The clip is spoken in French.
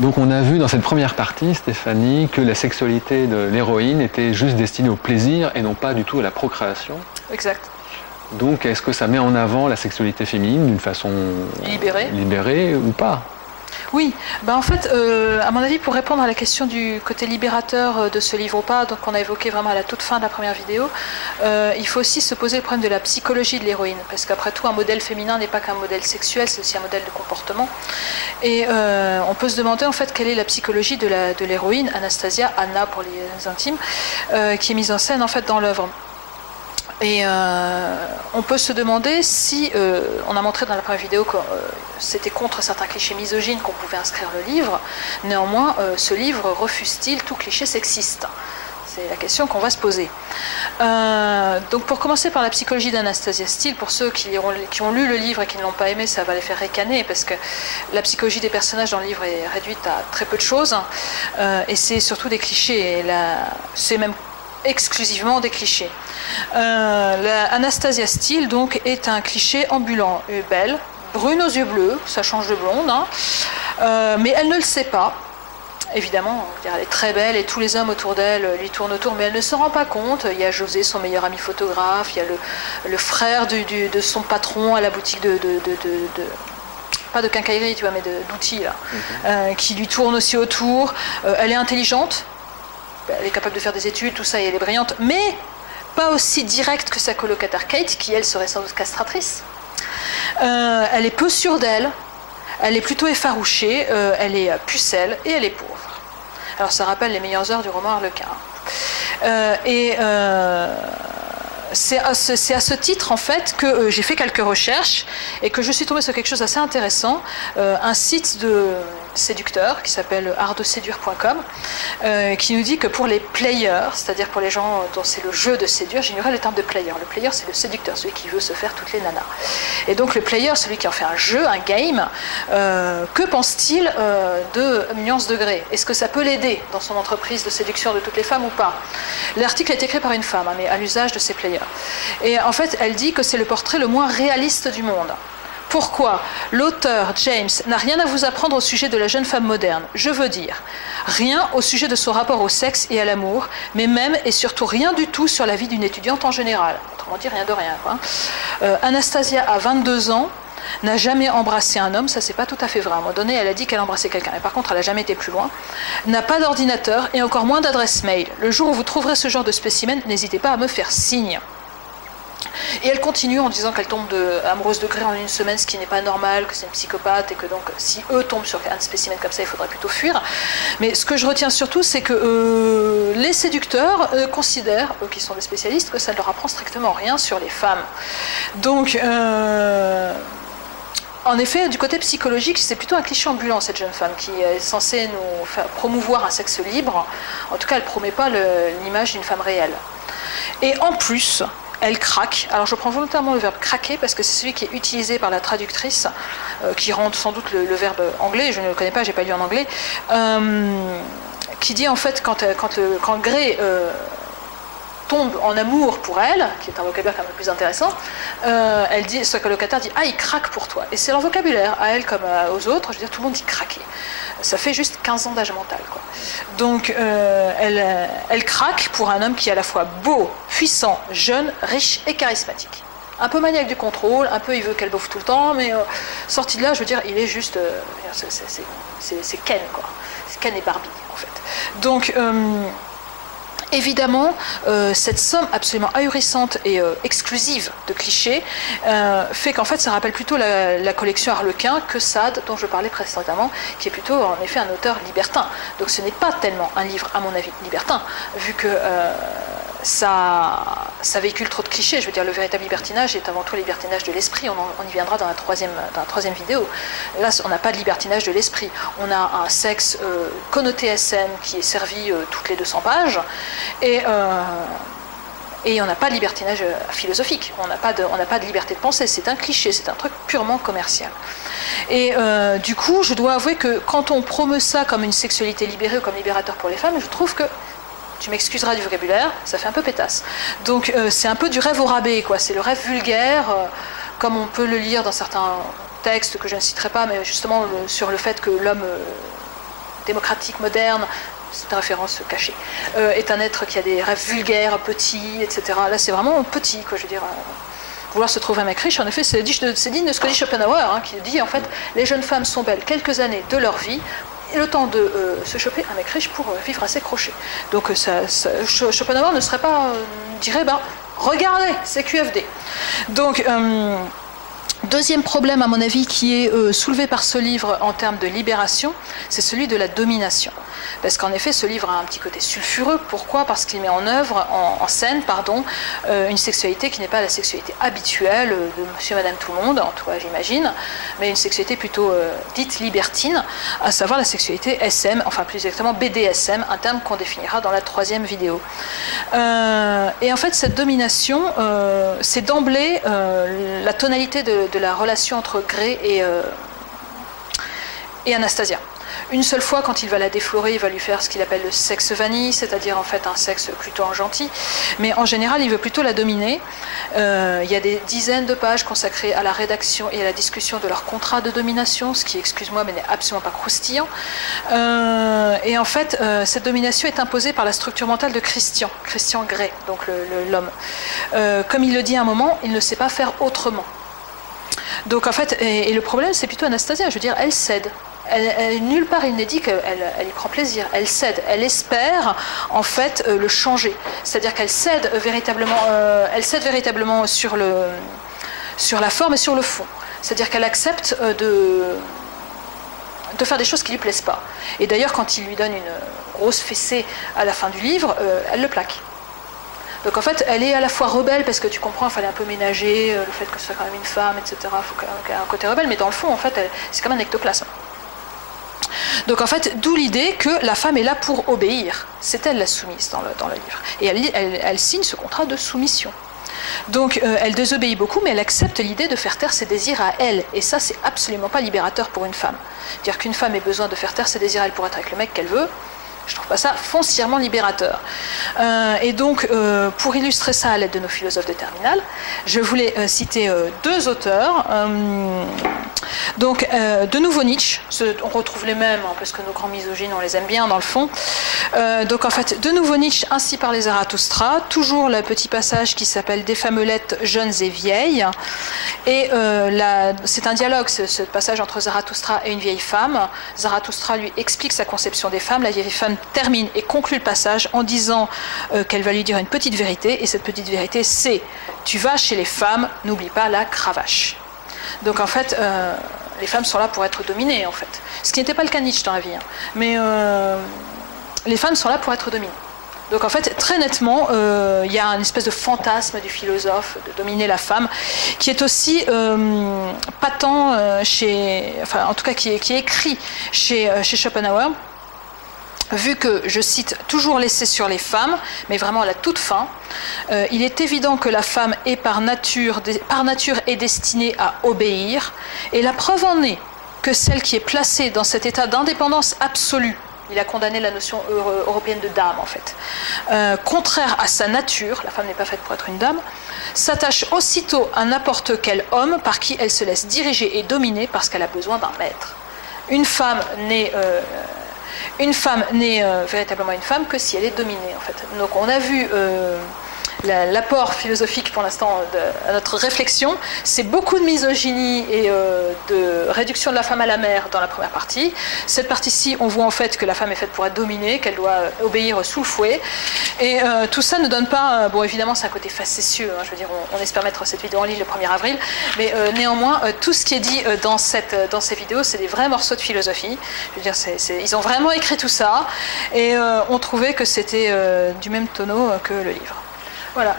Donc on a vu dans cette première partie, Stéphanie, que la sexualité de l'héroïne était juste destinée au plaisir et non pas du tout à la procréation. Exact. Donc est-ce que ça met en avant la sexualité féminine d'une façon libérée ou pas? Oui, en fait, à mon avis, pour répondre à la question du côté libérateur de ce livre ou pas, donc on a évoqué vraiment à la toute fin de la première vidéo, il faut aussi se poser le problème de la psychologie de l'héroïne, parce qu'après tout, un modèle féminin n'est pas qu'un modèle sexuel, c'est aussi un modèle de comportement. Et on peut se demander en fait quelle est la psychologie de l'héroïne, Anastasia, Anna pour les intimes, qui est mise en scène en fait dans l'œuvre. Et on peut se demander si, on a montré dans la première vidéo que c'était contre certains clichés misogynes qu'on pouvait inscrire le livre, néanmoins ce livre refuse-t-il tout cliché sexiste? C'est la question qu'on va se poser. Donc pour commencer par la psychologie d'Anastasia Steele, pour ceux qui ont lu le livre et qui ne l'ont pas aimé, ça va les faire ricaner, parce que la psychologie des personnages dans le livre est réduite à très peu de choses, et c'est surtout des clichés, et c'est même exclusivement des clichés. Anastasia Steele donc est un cliché ambulant, belle, brune aux yeux bleus, ça change de blonde, hein, mais elle ne le sait pas. Évidemment, elle est très belle et tous les hommes autour d'elle lui tournent autour, mais elle ne se rend pas compte. Il y a José, son meilleur ami photographe, il y a le frère de son patron à la boutique pas de quincaillerie, tu vois, mais d'outils, là, qui lui tourne aussi autour. Elle est intelligente, elle est capable de faire des études, tout ça, et elle est brillante, mais pas aussi directe que sa colocataire Kate, qui elle serait sans doute castratrice. Elle est peu sûre d'elle, elle est plutôt effarouchée, elle est pucelle et elle est pauvre. Alors ça rappelle les meilleures heures du roman Harlequin. C'est à ce titre en fait que j'ai fait quelques recherches et que je suis tombée sur quelque chose d'assez intéressant, un site de séducteur qui s'appelle artdeséduire.com, qui nous dit que pour les players, c'est-à-dire pour les gens dont c'est le jeu de séduire, j'ignorais le terme de player. Le player, c'est le séducteur, celui qui veut se faire toutes les nanas. Et donc le player, celui qui en fait un jeu, un game, que pense-t-il de nuance degré? Est-ce que ça peut l'aider dans son entreprise de séduction de toutes les femmes ou pas? L'article est écrit par une femme, mais à l'usage de ses players. Et en fait, elle dit que c'est le portrait le moins réaliste du monde. Pourquoi? L'auteur, James, n'a rien à vous apprendre au sujet de la jeune femme moderne. Je veux dire, rien au sujet de son rapport au sexe et à l'amour, mais même et surtout rien du tout sur la vie d'une étudiante en général. Autrement dit, rien de rien, quoi. Anastasia a 22 ans, n'a jamais embrassé un homme, ça c'est pas tout à fait vrai. À un moment donné, elle a dit qu'elle embrassait quelqu'un, mais par contre, elle n'a jamais été plus loin. N'a pas d'ordinateur et encore moins d'adresse mail. Le jour où vous trouverez ce genre de spécimen, n'hésitez pas à me faire signe. Et elle continue en disant qu'elle tombe amoureuse de Grey en une semaine, ce qui n'est pas normal, que c'est une psychopathe et que donc si eux tombent sur un spécimen comme ça, il faudrait plutôt fuir. Mais ce que je retiens surtout, c'est que les séducteurs considèrent, eux qui sont des spécialistes, que ça ne leur apprend strictement rien sur les femmes. Donc, en effet, du côté psychologique, c'est plutôt un cliché ambulant, cette jeune femme, qui est censée nous faire promouvoir un sexe libre. En tout cas, elle ne promet pas l'image d'une femme réelle. Et en plus, elle craque. Alors je prends volontairement le verbe craquer parce que c'est celui qui est utilisé par la traductrice, qui rend sans doute le verbe anglais, je ne le connais pas, je n'ai pas lu en anglais, qui dit en fait quand Grey tombe en amour pour elle, qui est un vocabulaire quand même plus intéressant, elle dit, sa colocataire dit « Ah, il craque pour toi ». Et c'est leur vocabulaire, à elle comme aux autres, je veux dire, tout le monde dit « craquer ». Ça fait juste 15 ans d'âge mental, quoi. Donc, elle craque pour un homme qui est à la fois beau, puissant, jeune, riche et charismatique. Un peu maniaque du contrôle, un peu il veut qu'elle bouffe tout le temps, mais sorti de là, je veux dire, il est juste... c'est Ken, quoi. C'est Ken et Barbie, en fait. Donc... évidemment, cette somme absolument ahurissante et exclusive de clichés fait qu'en fait ça rappelle plutôt la collection Harlequin que Sade, dont je parlais précédemment, qui est plutôt en effet un auteur libertin. Donc ce n'est pas tellement un livre, à mon avis, libertin, vu que ça véhicule trop de clichés. Je veux dire, le véritable libertinage est avant tout le libertinage de l'esprit. On y viendra dans la troisième vidéo. Là, on n'a pas de libertinage de l'esprit. On a un sexe connoté SM qui est servi toutes les 200 pages. Et on n'a pas de libertinage philosophique. On n'a pas de liberté de penser. C'est un cliché, c'est un truc purement commercial. Et du coup, je dois avouer que quand on promeut ça comme une sexualité libérée ou comme libérateur pour les femmes, je trouve que, tu m'excuseras du vocabulaire, ça fait un peu pétasse. Donc c'est un peu du rêve au rabais, quoi. C'est le rêve vulgaire, comme on peut le lire dans certains textes que je ne citerai pas, mais justement sur le fait que l'homme démocratique, moderne, c'est une référence cachée, est un être qui a des rêves vulgaires, petits, etc. Là, c'est vraiment petit, quoi, je veux dire. Vouloir se trouver un mec riche, en effet, c'est digne de ce que dit Schopenhauer, hein, qui dit, en fait, les jeunes femmes sont belles quelques années de leur vie, et le temps de se choper un mec riche pour vivre à ses crochets. Donc, Schopenhauer ne serait pas, dirait, regardez, c'est QFD. Donc, deuxième problème, à mon avis, qui est soulevé par ce livre en termes de libération, c'est celui de la domination. Parce qu'en effet, ce livre a un petit côté sulfureux. Pourquoi ? Parce qu'il met en œuvre, en scène, une sexualité qui n'est pas la sexualité habituelle de monsieur et madame tout le monde, en tout cas j'imagine, mais une sexualité plutôt dite libertine, à savoir la sexualité SM, enfin plus exactement BDSM, un terme qu'on définira dans la 3e vidéo. Et en fait, cette domination, c'est d'emblée la tonalité de la relation entre Grey et Anastasia. Une seule fois, quand il va la déflorer, il va lui faire ce qu'il appelle le sexe vanille, c'est-à-dire en fait un sexe plutôt gentil. Mais en général, il veut plutôt la dominer. Il y a des dizaines de pages consacrées à la rédaction et à la discussion de leur contrat de domination, ce qui, excuse-moi, mais n'est absolument pas croustillant. Et en fait, cette domination est imposée par la structure mentale de Christian Grey, donc l'homme. Comme il le dit à un moment, il ne sait pas faire autrement. Donc en fait, et le problème, c'est plutôt Anastasia. Je veux dire, elle cède. Nulle part il n'est dit qu'elle y prend plaisir. Elle cède, elle espère en fait le changer. C'est-à-dire qu'elle cède véritablement, sur la forme et sur le fond. C'est-à-dire qu'elle accepte de faire des choses qui ne lui plaisent pas. Et d'ailleurs, quand il lui donne une grosse fessée à la fin du livre, elle le plaque. Donc en fait, elle est à la fois rebelle, parce que tu comprends, il fallait un peu ménager le fait que ce soit quand même une femme, etc. Il faut qu'elle ait un côté rebelle, mais dans le fond, en fait, c'est comme un ectoplasme. Donc en fait, d'où l'idée que la femme est là pour obéir. C'est elle la soumise dans le livre. Et elle signe ce contrat de soumission. Donc elle désobéit beaucoup, mais elle accepte l'idée de faire taire ses désirs à elle. Et ça, c'est absolument pas libérateur pour une femme. Dire qu'une femme ait besoin de faire taire ses désirs à elle pour être avec le mec qu'elle veut, je trouve pas ça foncièrement libérateur. Et donc, pour illustrer ça à l'aide de nos philosophes de terminale, je voulais citer 2 auteurs. Donc, de nouveau Nietzsche, on retrouve les mêmes, hein, parce que nos grands misogynes, on les aime bien dans le fond. Donc, en fait, de nouveau Nietzsche, ainsi parlait Zarathustra, toujours le petit passage qui s'appelle « Des femelettes jeunes et vieilles ». Et c'est un dialogue, ce passage entre Zarathustra et une vieille femme. Zarathustra lui explique sa conception des femmes. La vieille femme termine et conclut le passage en disant qu'elle va lui dire une petite vérité. Et cette petite vérité, c'est « Tu vas chez les femmes, n'oublie pas la cravache ». Donc en fait, les femmes sont là pour être dominées, en fait. Ce qui n'était pas le cas de Nietzsche dans la vie. Hein. Mais les femmes sont là pour être dominées. Donc en fait, très nettement, il y a une espèce de fantasme du philosophe de dominer la femme, qui est aussi patent en tout cas qui est écrit chez Schopenhauer, vu que, je cite, toujours laissé sur les femmes, mais vraiment à la toute fin, il est évident que la femme est par nature est destinée à obéir, et la preuve en est que celle qui est placée dans cet état d'indépendance absolue, il a condamné la notion européenne de dame, en fait. Contraire à sa nature, la femme n'est pas faite pour être une dame, s'attache aussitôt à n'importe quel homme par qui elle se laisse diriger et dominer parce qu'elle a besoin d'un maître. Une femme n'est véritablement une femme que si elle est dominée, en fait. Donc on a vu l'apport philosophique pour l'instant à notre réflexion, c'est beaucoup de misogynie et de réduction de la femme à la mère dans la première partie. Cette partie-ci, on voit en fait que la femme est faite pour être dominée, qu'elle doit obéir sous le fouet. Et tout ça ne donne pas... bon, évidemment, c'est un côté facétieux. Hein, je veux dire, on espère mettre cette vidéo en ligne le 1er avril. Mais néanmoins, tout ce qui est dit dans ces vidéos, c'est des vrais morceaux de philosophie. Je veux dire, ils ont vraiment écrit tout ça. Et on trouvait que c'était du même tonneau que le livre. Voilà.